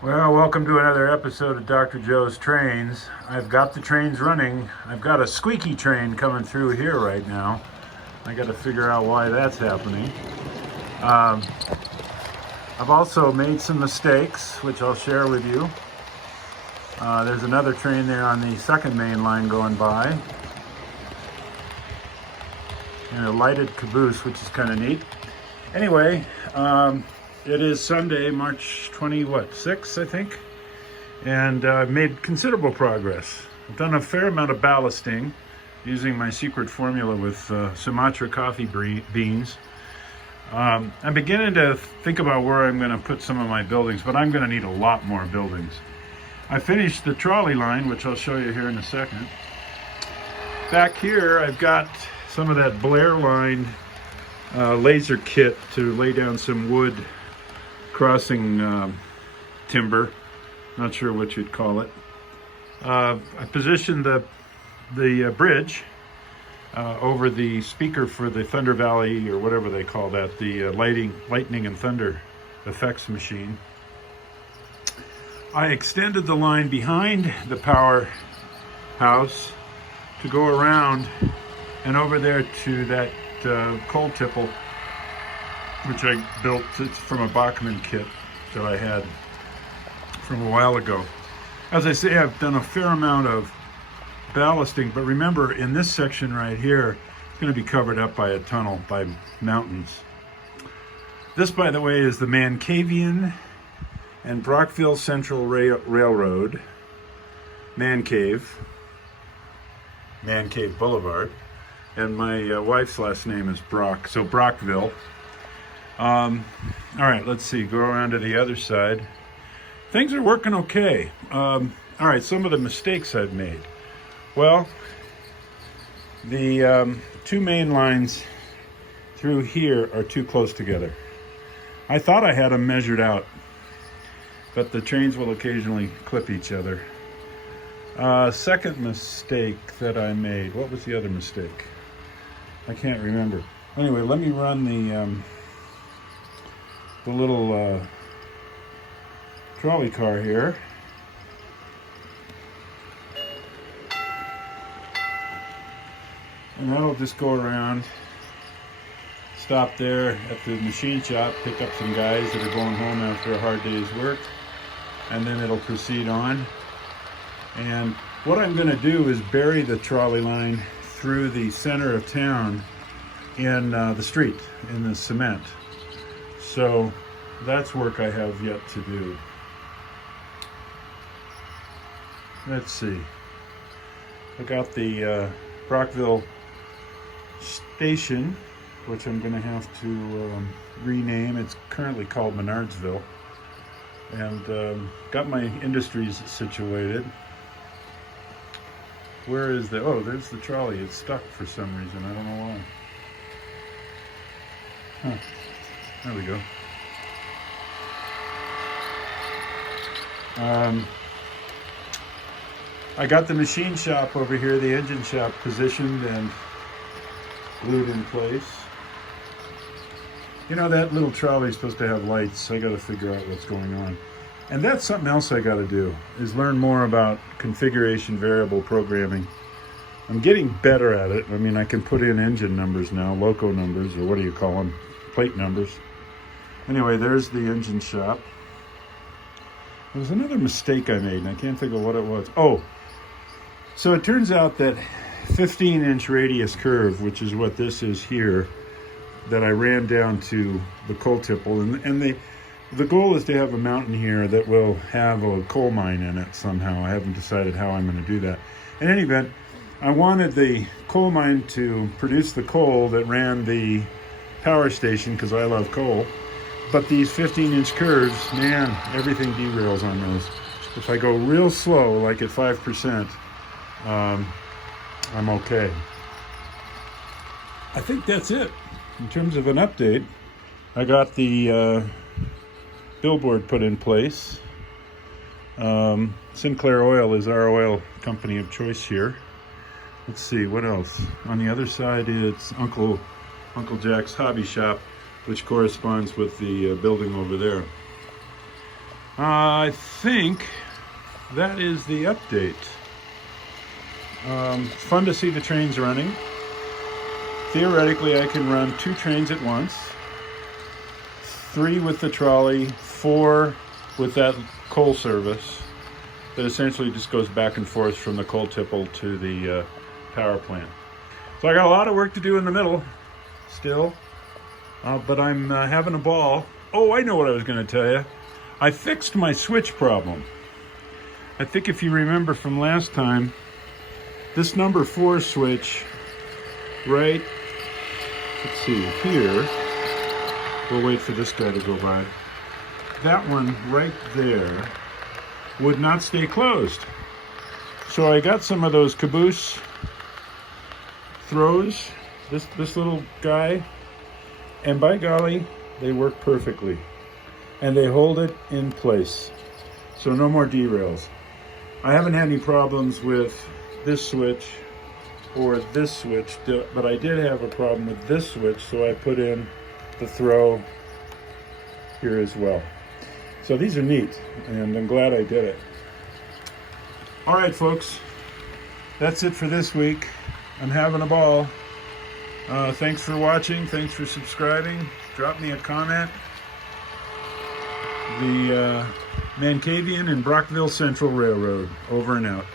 Well, welcome to another episode of Dr. Joe's Trains. I've got the trains running. I've got a squeaky train coming through here right now. I got to figure out why that's happening. Um, I've also made some mistakes, which I'll share with you. There's another train there on the second main line going by, and a lighted caboose, which is kind of neat. Anyway, it is Sunday, March 6th, I think, and I've made considerable progress. I've done a fair amount of ballasting using my secret formula with Sumatra coffee beans. I'm beginning to think about where I'm going to put some of my buildings, but I'm going to need a lot more buildings. I finished the trolley line, which I'll show you here in a second. Back here, I've got some of that Blair line laser kit to lay down some wood crossing timber, not sure what you'd call it. I positioned the bridge over the speaker for the Thunder Valley, or whatever they call that, the lightning and thunder effects machine. I extended the line behind the power house to go around and over there to that coal tipple, which I built. It's from a Bachmann kit that I had from a while ago. As I say, I've done a fair amount of ballasting, but remember, in this section right here, it's going to be covered up by a tunnel, by mountains. This, by the way, is the Mancavian and Brockville Central Railroad, Man Cave Boulevard, and my wife's last name is Brock, so Brockville. All right, let's see, go around to the other side. Things are working okay. All right, some of the mistakes I've made. Well, the two main lines through here are too close together. I thought I had them measured out, but the trains will occasionally clip each other. Second mistake that I made, what was the other mistake? I can't remember. Anyway, let me run the little trolley car here. And that'll just go around, stop there at the machine shop, pick up some guys that are going home after a hard day's work, and then it'll proceed on. And what I'm going to do is bury the trolley line through the center of town in the street, in the cement. So that's work I have yet to do. Let's see. I got the Brockville station, which I'm going to have to rename. It's currently called Menardsville. And got my industries situated. Where is the, oh, there's the trolley. It's stuck for some reason. I don't know why. Huh. There we go. I got the machine shop over here, the engine shop, positioned and glued in place. You know, that little trolley is supposed to have lights. I got to figure out what's going on. And that's something else I got to do, is learn more about configuration variable programming. I'm getting better at it. I mean, I can put in engine numbers now, loco numbers, or what do you call them? Plate numbers. Anyway, there's the engine shop. There was another mistake I made, and I can't think of what it was. Oh, so it turns out that 15-inch radius curve, which is what this is here, that I ran down to the coal tipple, and the goal is to have a mountain here that will have a coal mine in it somehow. I haven't decided how I'm going to do that. In any event, I wanted the coal mine to produce the coal that ran the power station, because I love coal. But these 15-inch curves, man, everything derails on those. If I go real slow, like at 5%, I'm okay. I think that's it. In terms of an update, I got the billboard put in place. Sinclair Oil is our oil company of choice here. Let's see, what else? On the other side, it's Uncle Jack's Hobby Shop, which corresponds with the building over there. I think that is the update. Fun to see the trains running. Theoretically, I can run 2 trains at once, 3 with the trolley, 4 with that coal service that essentially just goes back and forth from the coal tipple to the power plant. So I got a lot of work to do in the middle still, but I'm having a ball. Oh, I know what I was going to tell you. I fixed my switch problem. I think if you remember from last time, this number 4 switch right, let's see, here, we'll wait for this guy to go by. That one right there would not stay closed. So I got some of those caboose throws, this little guy, and by golly, they work perfectly. And they hold it in place. So no more derails. I haven't had any problems with this switch or this switch, but I did have a problem with this switch, so I put in the throw here as well. So these are neat, and I'm glad I did it. All right, folks, that's it for this week. I'm having a ball. Thanks for watching. Thanks for subscribing. Drop me a comment. The Mankavian and Brockville Central Railroad, over and out.